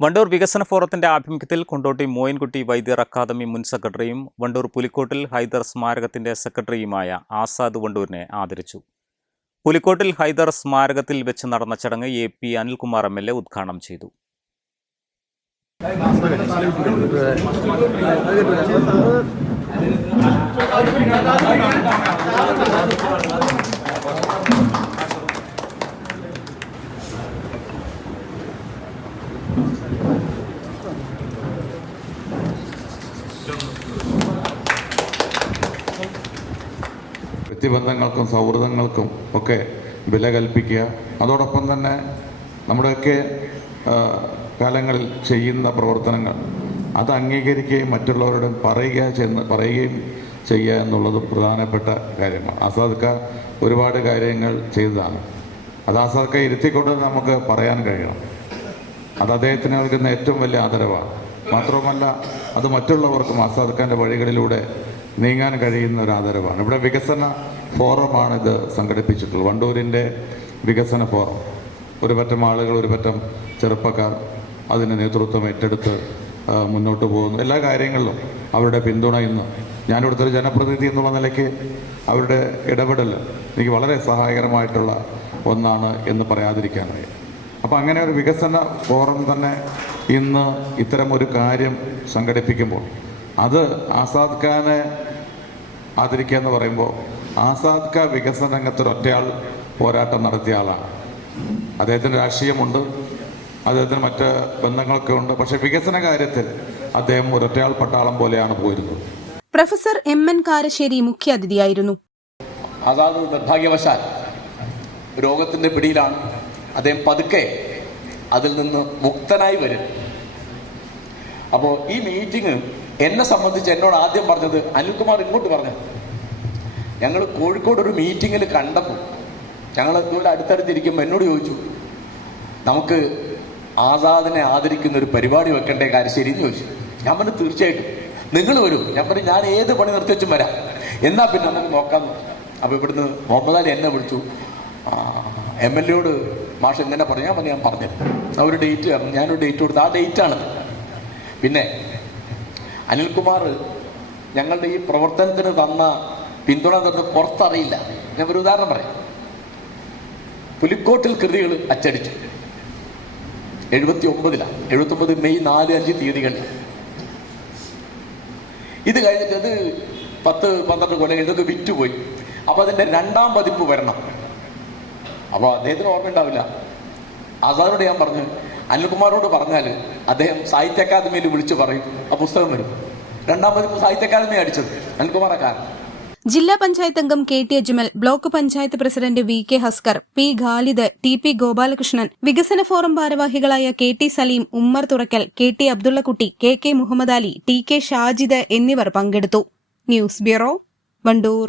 Wandoor വികസന ഫോറത്തിന്റെ ആഭിമുഖ്യത്തിൽ കൊണ്ടോട്ടി മോയിൻകുട്ടി വൈദ്യർ അക്കാദമി മുൻ സെക്രട്ടറിയും വണ്ടൂർ പുലിക്കോട്ടിൽ ഹൈദർ സ്മാരകത്തിന്റെ സെക്രട്ടറിയുമായ ആസാദ് വണ്ടൂരിനെ ആദരിച്ചു. പുലിക്കോട്ടിൽ ഹൈദർ സ്മാരകത്തിൽ വെച്ച് നടന്ന ചടങ്ങ് A P Anilkumar M L A ഉദ്ഘാടനം ചെയ്തു. വ്യക്തിബന്ധങ്ങൾക്കും സൗഹൃദങ്ങൾക്കും ഒക്കെ വില കൽപ്പിക്കുക. അതോടൊപ്പം തന്നെ നമ്മുടെയൊക്കെ കാലങ്ങളിൽ ചെയ്യുന്ന പ്രവർത്തനങ്ങൾ അത് അംഗീകരിക്കുകയും മറ്റുള്ളവരോട് പറയുക ചെന്ന് പറയുകയും ചെയ്യുക എന്നുള്ളത് പ്രധാനപ്പെട്ട കാര്യമാണ്. ആസാദ്ക്ക ഒരുപാട് കാര്യങ്ങൾ ചെയ്തതാണ്. അത് ആസാദ്ക്ക ഇരുത്തിക്കൊണ്ട് നമുക്ക് പറയാൻ കഴിയണം. അത് അദ്ദേഹത്തിന് നൽകുന്ന ഏറ്റവും വലിയ ആദരവാണ്. മാത്രവുമല്ല അത് മറ്റുള്ളവർക്കും ആസാദ് വഴികളിലൂടെ നീങ്ങാൻ കഴിയുന്ന ഒരു ആദരവാണ് ഇവിടെ വികസന ഫോറമാണ് ഇത് സംഘടിപ്പിച്ചിട്ടുള്ളത്. വണ്ടൂരിന്റെ വികസന ഫോറം. ഒരു പറ്റം ആളുകൾ ഒരു പറ്റം ചെറുപ്പക്കാർ അതിന് നേതൃത്വം ഏറ്റെടുത്ത് മുന്നോട്ട് പോകുന്നു. എല്ലാ കാര്യങ്ങളിലും അവരുടെ പിന്തുണ ഇന്ന്. ഞാനിവിടുത്തെ ഒരു ജനപ്രതിനിധി എന്നുള്ള നിലയ്ക്ക് അവരുടെ ഇടപെടൽ എനിക്ക് വളരെ സഹായകരമായിട്ടുള്ള ഒന്നാണ് എന്ന് പറയാതിരിക്കാനായി അപ്പോൾ അങ്ങനെ ഒരു വികസന ഫോറം തന്നെ ഇന്ന് ഇത്തരം ഒരു കാര്യം സംഘടിപ്പിക്കുമ്പോൾ അത് ആസാദ് ഖാനെ ആദരിക്കുക എന്ന് പറയുമ്പോൾ ആസാദ് ഖാൻ വികസന രംഗത്ത് ഒറ്റയാൾ പോരാട്ടം നടത്തിയ ആളാണ്. അദ്ദേഹത്തിന് രാഷ്ട്രീയമുണ്ട് അദ്ദേഹത്തിന് മറ്റ് ബന്ധങ്ങളൊക്കെ ഉണ്ട്. പക്ഷെ വികസന കാര്യത്തിൽ അദ്ദേഹം ഒരൊറ്റയാൾ പട്ടാളം പോലെയാണ് പോയിരുന്നത്. പ്രൊഫസർ എം എൻ കാരശ്ശേരി മുഖ്യാതിഥിയായിരുന്നു. ആസാദ് നിർഭാഗ്യവശാൽ രോഗത്തിന്റെ പിടിയിലാണ്. അദ്ദേഹം പതുക്കെ അതിൽ നിന്ന് മുക്തനായി വരും. അപ്പോൾ ഈ മീറ്റിംഗ് എന്നെ സംബന്ധിച്ച് എന്നോട് ആദ്യം പറഞ്ഞത് അനിൽകുമാർ ഇങ്ങോട്ട് പറഞ്ഞു. ഞങ്ങൾ കോഴിക്കോട് ഒരു മീറ്റിങ്ങിൽ കണ്ടപ്പോൾ ഞങ്ങൾ ഇതുപോലെ അടുത്തടുത്തിരിക്കുമ്പോൾ എന്നോട് ചോദിച്ചു നമുക്ക് ആസാദിനെ ആദരിക്കുന്ന ഒരു പരിപാടി വെക്കണ്ടേ? കാരശ്ശേരി എന്ന് ചോദിച്ചു. ഞാൻ പറഞ്ഞു തീർച്ചയായിട്ടും. നിങ്ങൾ വരൂ. ഞാൻ പറഞ്ഞു ഞാൻ ഏത് പണി നിർത്തിവെച്ചും വരാം. എന്നാ പിന്നെ നമുക്ക് നോക്കാം അപ്പോൾ ഇവിടുന്ന് മുഹമ്മദ് അലി എന്നെ വിളിച്ചു. എം എൽ എയോട് മാഷ് ഇങ്ങനെ പറഞ്ഞാൽ പറഞ്ഞു ഞാൻ പറഞ്ഞത് ആ ഒരു ഡേറ്റ് പറഞ്ഞു ഞാനൊരു ഡേറ്റ് കൊടുത്തു. ആ ഡേറ്റാണത് പിന്നെ അനിൽകുമാർ ഞങ്ങളുടെ ഈ പ്രവർത്തനത്തിന് തന്ന പിന്തുണ തന്ന് പുറത്തറിയില്ല. ഞാൻ ഒരു ഉദാഹരണം പറയാം. പുലിക്കോട്ടിൽ കൃതികൾ അച്ചടിച്ചു. എഴുപത്തി ഒമ്പതിലാണ് എഴുപത്തി ഒമ്പത് മെയ് നാല് അഞ്ച് തീയതികളിൽ. ഇത് കഴിഞ്ഞിട്ട് അത് പത്ത് പന്ത്രണ്ട് കൊല്ലം ഇതൊക്കെ വിറ്റുപോയി. അപ്പോൾ അതിന്റെ രണ്ടാം പതിപ്പ് വരണം. അപ്പോൾ അദ്ദേഹത്തിന് ഓർമ്മ ഉണ്ടാവില്ല ആസാദോട് ഞാൻ പറഞ്ഞു അനിൽകുമാറിനോട് പറഞ്ഞാൽ അദ്ദേഹം സാഹിത്യ അക്കാദമിയിൽ വിളിച്ചു പറയും ആ പുസ്തകം വരും. രണ്ടാമത് സാഹിത്യ അക്കാദമി അടിച്ചത് കാരണം ജില്ലാ പഞ്ചായത്ത് അംഗം K T Ajmal block panchayat president V K Haskar P Khalid T P Gopalakrishnan വികസന ഫോറം ഭാരവാഹികളായ K T Saleem Ummer Thurakkal K T Abdullakutty K K Muhammad Ali T K Shajid എന്നിവർ പങ്കെടുത്തു. News bureau Wandoor.